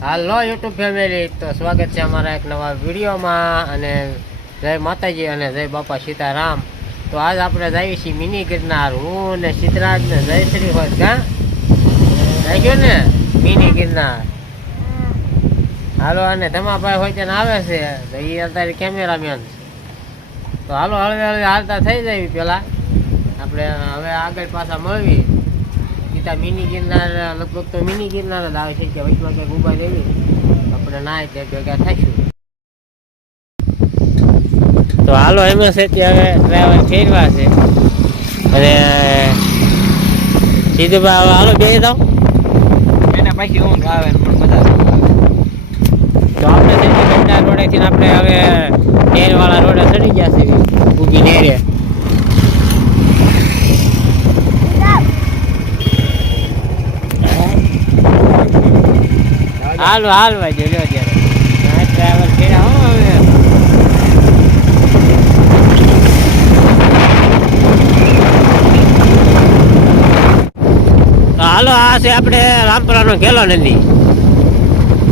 હાલો YouTube family, તો સ્વાગત છે અમારા એક નવા વિડીયોમાં. અને જય માતાજી અને જય બાપા સીતારામ. તો આજ આપણે જઈએ છીએ મિની ગિરનાર. હું ને સિદ્ધરાજ ને જયશ્રી હોત ક્યાં ગયો ને મિની ગિરનાર. હાલો, અને તમાભાઈ હોય તેને આવે છે તો એ અત્યારે કેમેરામેન. તો હાલો હળવે હળવે હાલતા થઈ જાય. પેલા આપણે હવે આગળ પાછા મળવી. મિની ગિરનાર લગભગ તો મિની ગિરનાર જ આવે છે કે વચમાં ક્યાંક ઉભા રહેવી આપણે ના ત્યાં ભેગા થઈશું. તો હાલો એમાં છે ત્યાં હવે ડ્રાઈવર ફેરવા છે અને સીધું ભાઈ હાલો બે જાઓ એના પછી ઊંઘ આવે પણ બધા. તો આપણે ગંડા રોડેથી આપણે હવે નેરવાળા રોડે ચડી ગયા છે ઉગી નેરે. હાલો હાલવા જો લ્યો ત્યારે ડ્રાઈવર ફેરા હો હવે. તો હાલો, આ છે આપણે રામપુરાનો ઘેલો નદી.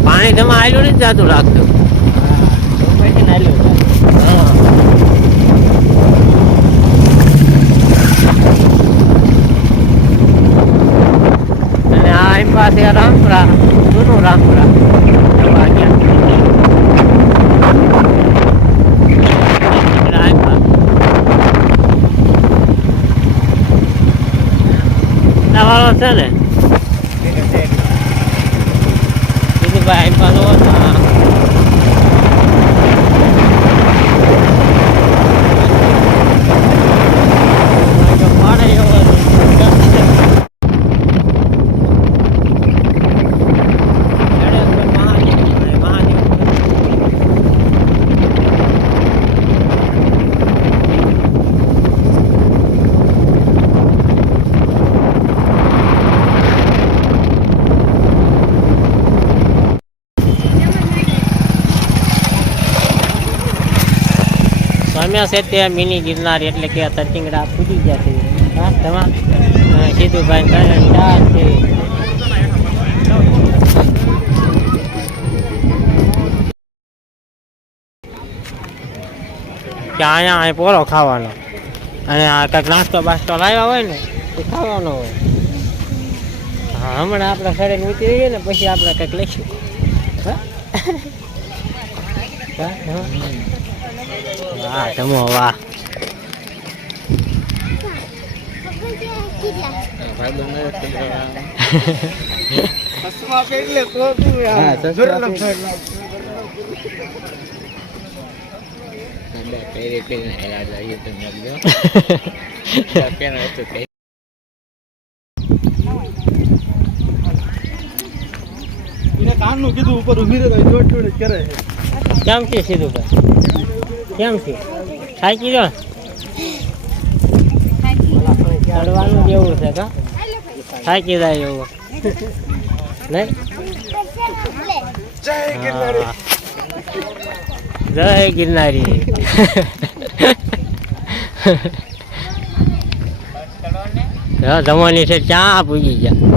પાણી તમે આવેલું નથી જાતું રાખતું. અને આ એમ પાસે રામપુરા જૂનું રામપુરા. વાળો છે ને બીજું ભાઈ એમ પાછો અમે છે તે મિની ગિરનાર એટલે કે તરતિંગડા પૂજી ગયા છે. સીધું ભાઈ ચાર છે. કે અહીંયા પોરો ખાવાનો અને આ કંઈક નાસ્તો બાસ્તો લાવ્યા હોય ને એ ખાવાનો હોય. હા, હમણાં આપણે શરીર ઉતરી જઈએ ને પછી આપણે કંઈક લઈશું. વાહ તમો વાહ. કાનનું કીધું ઉપર ઉભી રહે જોડ કરે છે. કેમ છે સીધું ભાઈ? કેમ છે થાકી ગયો? ચડવાનું જેવું છે કા થાકી જાય એવું નહીં? જય ગિરનારી. જમવાની છે ક્યાં પૂજી ગયા.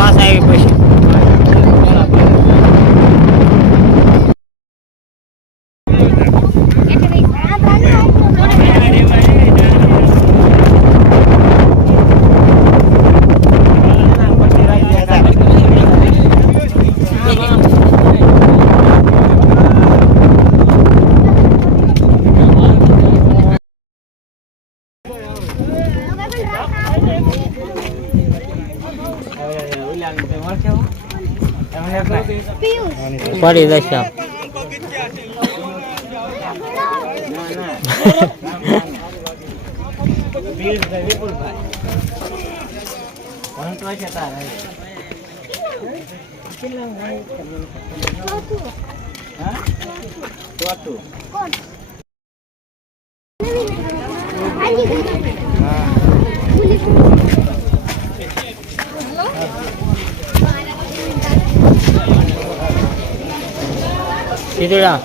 પાછા આવી પછી પડી જશે. સીધુડા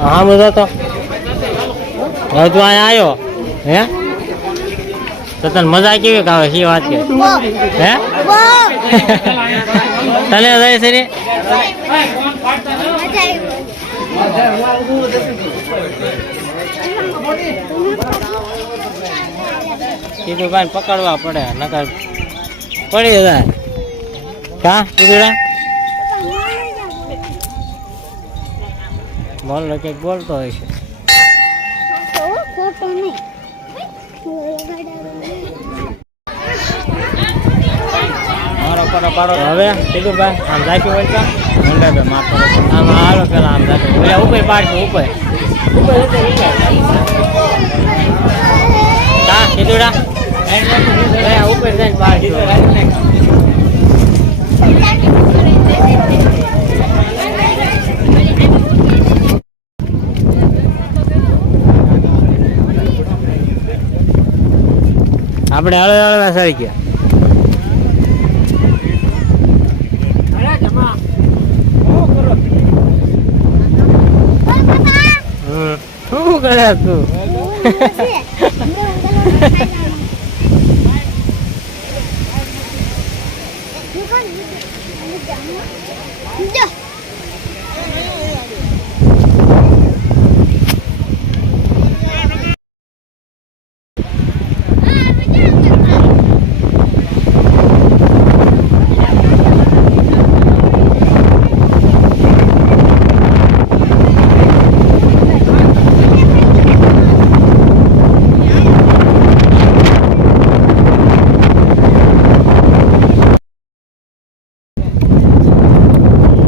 હા બધો તો હવે તું અહીંયા આવ્યો હે તો તને મજા કેવી આવે શી વાત કે હે તને જાય છે રે સીધું ભાઈ પકડવા પડે નકર પડી જાય કા સીધુડા બોલ કંઈક બોલતો હોય છે હવે સીધું ભાઈ આમ રાખી હોય તો આમ હાલો પેલા આમ રાખી પેલા ઉપર પાડશું ઉપર કા સીધુડા ઉપર જઈને પાડશું આપણે હળવે હળવે સરી ગયા શું કરે તું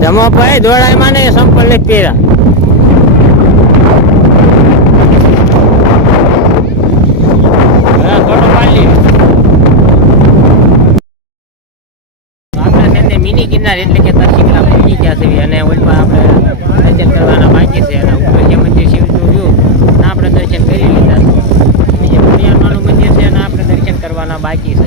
જમા ભાઈ દોડાય માને સંપલ ને પેરા ફોટો પાડી આપણે મિની ગિરનાર એટલે કે તરસીકલા પહોંચી ગયા છે અને ઓલમાં આપણે દર્શન કરવાના બાકી છે અને ઉપર જે મંદિર શિવનું રહ્યું ના આપણે દર્શન કરી લીધા બીજે પુણ્યામાનું મંદિર છે અને આપણે દર્શન કરવાના બાકી છે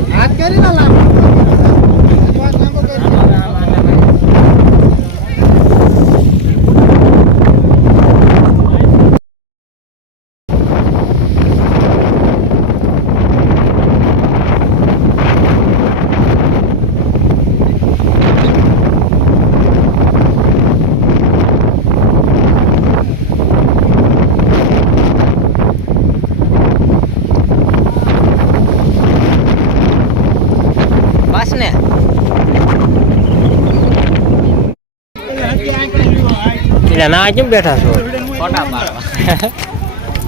ના કેમ બેઠા છો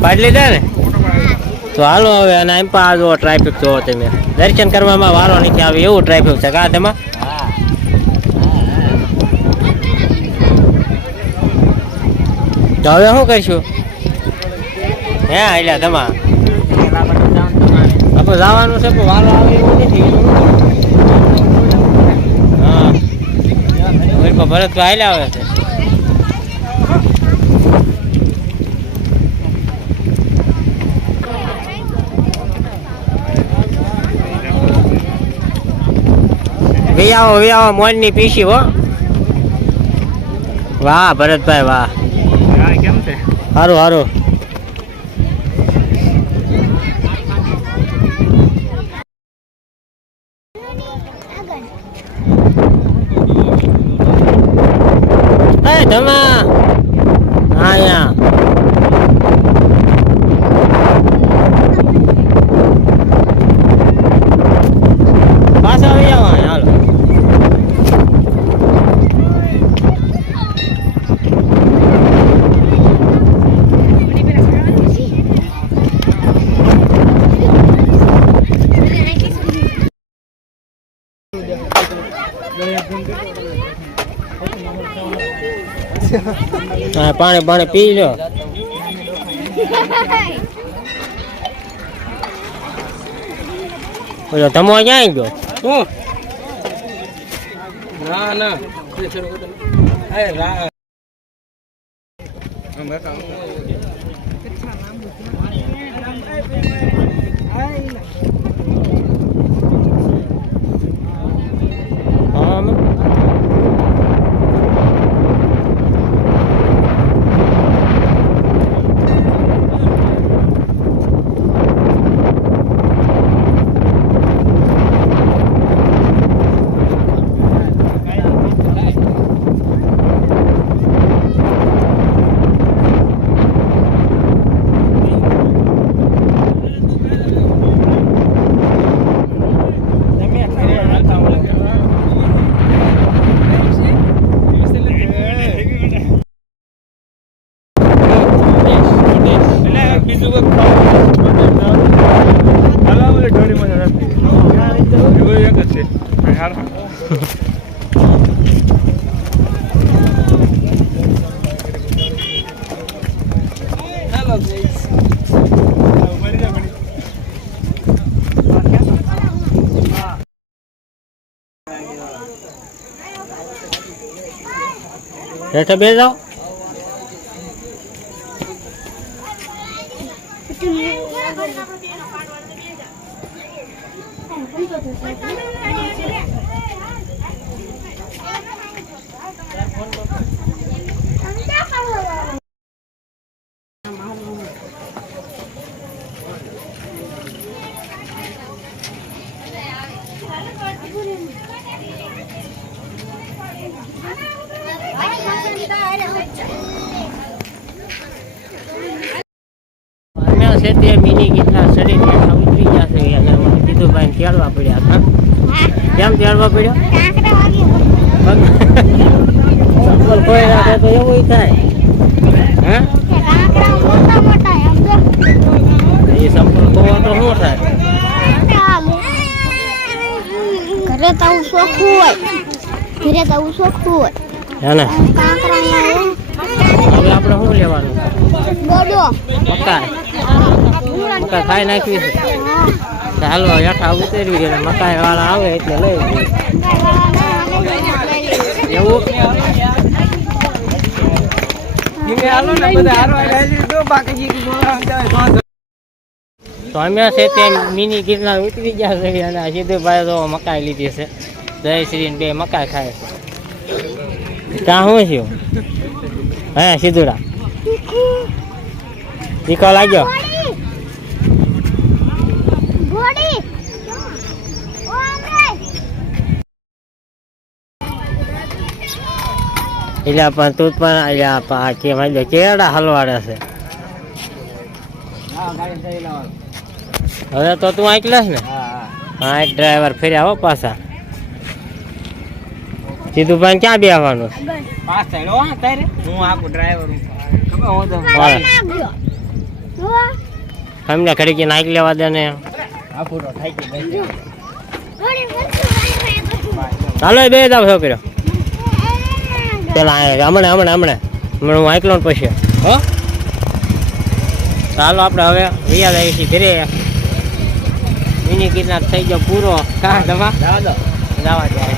પાડી લીધા ને તો હાલો હવે અને એમ પણ આ જો ટ્રાફિક જોવો તમે દર્શન કરવામાં વારો નથી આવે એવું ટ્રાફિક છે કા તેમાં તો હવે શું કરીશું હે એટલે તમા આપણે જવાનું છે પણ વારો આવે એવું નથી હા ભરતભાઈ હાલ્યા આવે છે વિયાવો મોજ ની પીસી હો વાહ ભરતભાઈ વાહ કેમ છે સારું સારું ધમા હા યા પાછા આવી આવા હાલો હા પાણી પાણી પી લો ઓલો ધમો ક્યાં ગયો શું ના ના હેલો ગાઈસ હેઠે બે જાઓ. અમે છે તે મિની ગીતના શરીર હેઠા ઉતરી ગયા છે અને કીધું ભાઈ તેડવા પડ્યા હતા. કેમ તેડવા પડ્યો? સંપલ કોઈ રાખે તો એવું થાય. હે એ સંપલ ખોવો તો શું થાય? ઘરે તો આવું શોખું હોય. ઘરે તો આવું શોખું હોય. હે ને કાંકરા હવે આપણે શું લેવાનું? બોલો મકાઈ ખાઈ નાખવી છે. ચાલો હેઠા ઉતરવી છે. મકાઈ વાળા આવે એટલે લઈ એવું. તો અમે છે તે મિની ગિરનાર ઉતરી ગયા છે અને આ સિદ્ધુભાઈ તો મકાઈ લીધી છે. જયશ્રી બે મકાઈ ખાય છે. ત્યાં શું થયું? હે સિદ્ધુડા ટીકો લાગ્યો? ઘોડી એટલે પણ તું પણ કેમ કેડા હલવાડે છે. હવે તો તું આંક લેસ ને? હા એક ડ્રાઈવર ફેર્યા હો પાછા. સિદ્ધુભાઈ ક્યાં બેસવાનું? અમને ઘડી નાખ લેવા દે ને. ચાલો બે જાવ છોકરો. પેલા હમણાં હું આંકલો ને પછી હો. ચાલો આપણે હવે વિયા જઈએ છીએ ઘરે. મિની ગિરનાર થઈ ગયો પૂરો. કા દવા જવા જાય.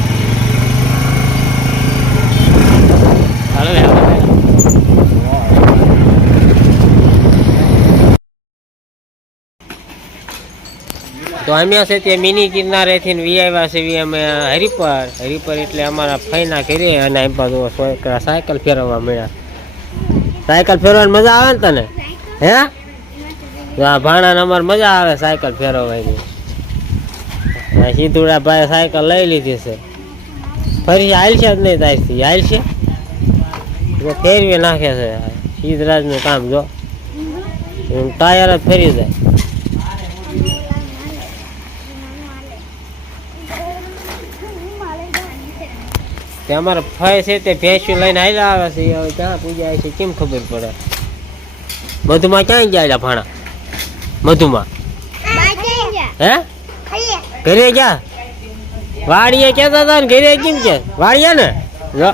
તો અમે છે તે મિની ગિરનારેથી વી આવ્યા છે અમે હરિપર એટલે અમારા ફઈના ઘરે. અને એમ પાછું સાયકલ ફેરવવા મળ્યા. સાયકલ ફેરવાની મજા આવે ને તને? હે આ ભાણાને અમારે મજા આવે સાયકલ ફેરવવાની. સિદ્ધુડા ભાઈ સાયકલ લઈ લીધી છે. ફરી હાલશે જ નહીં તારથી હાલશે ફેરવી નાખે છે. સિદ્ધરાજનું કામ જો ટાયર જ ફરી જાય. તે અમારા ફય છે તે ભેંસ્યું લઈને હાલ્યા આવે છે. હવે ક્યાં પૂજા છે કેમ ખબર પડે? મધુમાં ક્યાં ગયા ભાણા? મધુમાં હે ઘરે ગયા? વાડીએ કેતા હતા ને ઘરે કેમ કે વાડીએ ને જો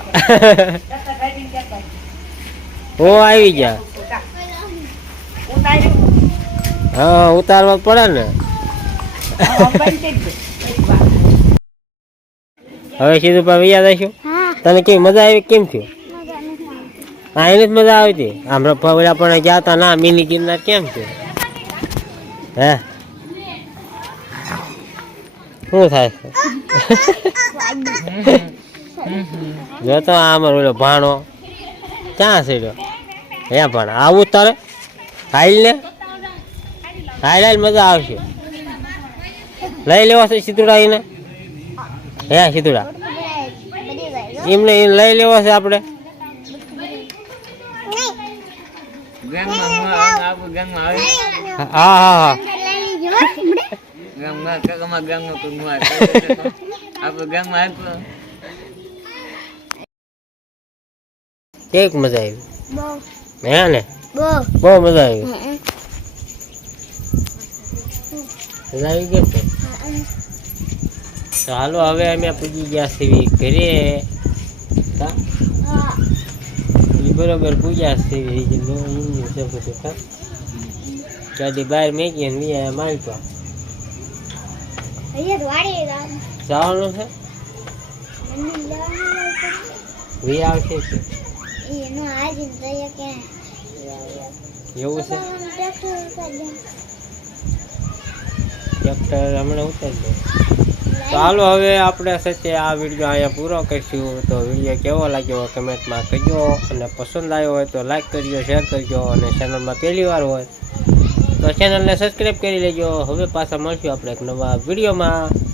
ઓ આવી ગયા. હા ઉતારવા પડે ને. હવે સીધું પા વૈયા દઈશું. તને કેવી મજા આવી? કેમ થયું? હા એને જ મજા આવી હતી. આમ પવડા પણ ગયા હતા ના મિની ગિરનાર કેમ થયું? હે શું થાય છે? જો તો આમાં ઓલો ભાણો ક્યાં છે? હે ભાણા આવું જ તારે? હાલ ને હાલ મજા આવશે. લઈ લેવા છે સિદ્ધુડા એને? હે સિદ્ધુડા એમને લઈ લેવો છે આપણે? હા હા કેક મજા આવી? હે ને બહુ મજા આવી. મજા આવી ગઈ તો હાલો હવે અમે પૂજી ગયા છીએ ઘરે કા હા ઈ બરોબર પૂજા છીએ છે બધું કા ગાડી બહાર મેકી ને વિયા માલતો અહીંયા વાડી રામ જવાનું છે મને લેવાનું વી આવશે કે એનો આજ જઈએ કે એવું છે ટ્રેક્ટર હમણાં ઉતારી દો તો હાલો હવે આપણે સાથે આ વિડીયો અહીંયા પૂરો કરીશું તો વિડીયો કેવો લાગ્યો કમેન્ટમાં કહેજો અને પસંદ આવ્યો હોય તો લાઈક કરજો શેર કરજો અને ચેનલમાં પહેલી વાર હોય તો ચેનલને સબસ્ક્રાઈબ કરી લેજો હવે પાછા મળશું આપણે એક નવા વિડીયોમાં